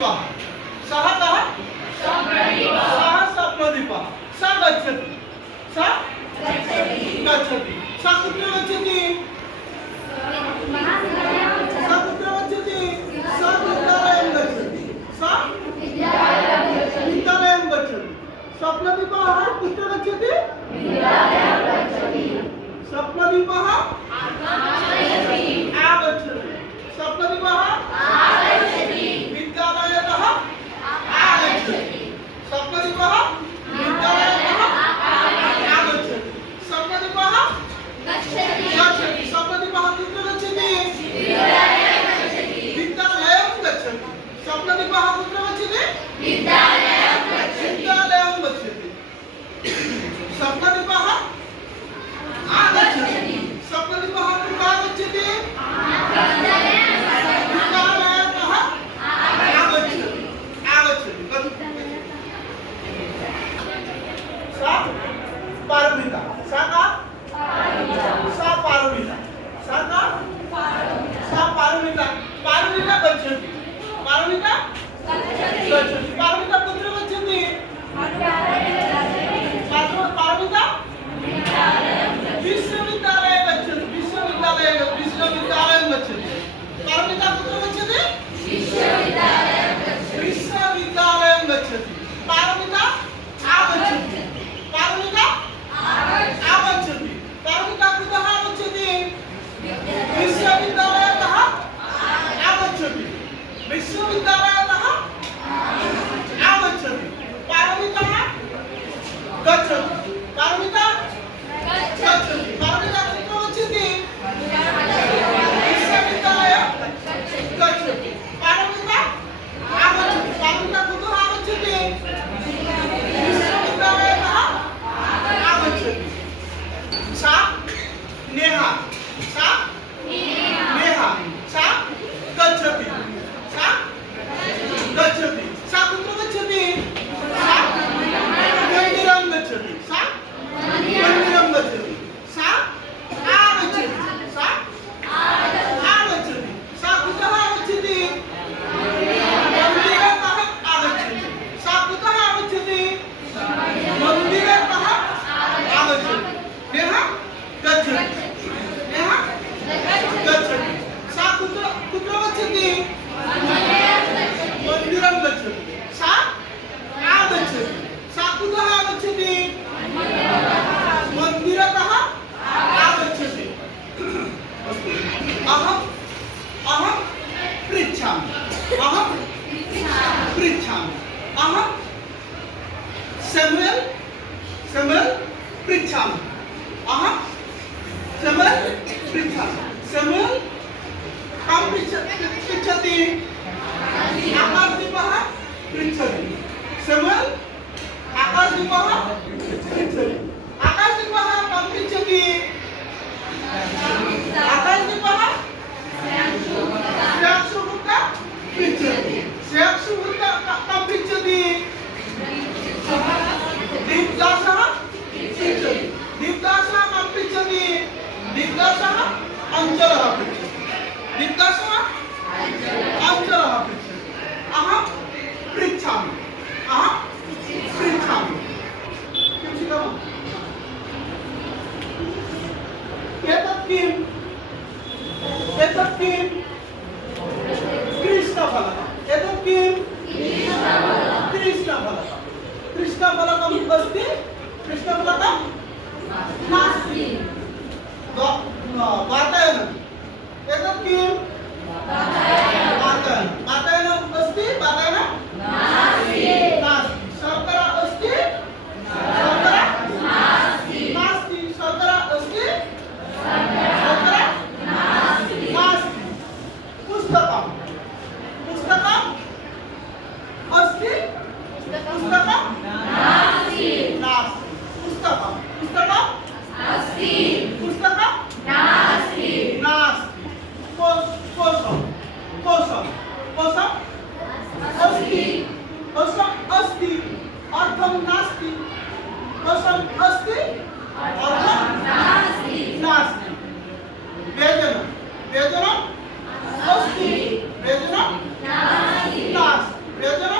सः कः सः स्वप्नदीपः स गच्छति स गच्छति स कुत्र गच्छति स कुत्र गच्छति स विद्यालयं गच्छति स विद्यालयं गच्छति स्वप्नदीपः कुत्र गच्छति स्वप्नदीपः आगच्छति स्वप्नदीपः विद्यालयतः आगच्छति स्वप्नदीपः विद्यालयतः आगच्छति स्वप्नदीपः गच्छति स्वप्नदीपः कुत्र गच्छति विद्यालयं गच्छति स्वप्नदीपः कुत्र गच्छति विद्यालयं गच्छति स्वप्नदीपः आगच्छति स्वप्नदीपः कुत्र आगच्छति पारमिता सा का सा पारमिता सा का सा पारमिता पारमिता गच्छति पारमिता गच्छति पारमिता कुत्र गच्छति पारमिता विश्वविद्यालये गच्छति विश्वविद्यालयं गच्छति पारमिता कुत्र गच्छति विश्वविद्यालयं गच्छति पारमिता आगच्छति पारमिता आगच्छति पारमिता कुतः आगच्छति विश्वविद्यालयतः आगच्छति विश्वविद्यालयतः आगच्छति पारमिता गच्छति पारमिता गच्छति पारमिता कुत्र गच्छति विश्वविद्यालयं गच्छति पारमिता आगच्छति पारमिता कुतः आगच्छति विश्वविद्यालयतः आगच्छति सा नेहा सा नेहा सा गच्छति सा गच्छति सा कुत्र गच्छति सा मन्दिरं गच्छति सा मन्दिरं गच्छति सा आगच्छति सा आगच्छति सा कुतः आगच्छति मन्दिरतः आगच्छति सा कुतः आगच्छति मन्दिरतः आगच्छति नेहा गच्छति नेहा गच्छति सा कुत्र गच्छति मन्दिरं गच्छति सा आगच्छति सा कुतः आगच्छति मन्दिरतः आगच्छति अहं पृच्छामि अहं सैमुअल पृच्छामि अहं सैमुअल पृच्छामि सैमुअल कं पृच्छति आकाशदीपः पृच्छति सैमुअल आकाशदीपः पृच्छति आकाशदीपः कं पृच्छति आकाशदीपः श्रेयस्सुगुप्ता पृच्छति श्रेयस्सुगुप्ता कं पृच्छति दीपदासः पृच्छति दीपदासः कं पृच्छति दीपदासः अञ्जलः पृच्छति दीपदासः अञ्जलः पृच्छति अहं पृच्छामि किं शिखामः एतत् किम् कृष्णफलकम् एतत् किम् कृष्णफलकम् अस्ति कृष्णफलकं नास्ति वातायनम् एतत् किम् वातायनम् अस्ति वातायनं नास्ति शर्करा अस्ति शर्करा नास्ति शर्करा अस्ति शर्करा नास्ति पुस्तकम् अस्ति पुस्तकं नास्ति पुस्तकम् अस्ति पुस्तकं नास्ति कोशम् अस्ति अर्थं नास्ति कोशम् अस्ति अर्थं नास्ति व्यजनम् अस्ति व्यजनं नास्ति ప్రయోజనం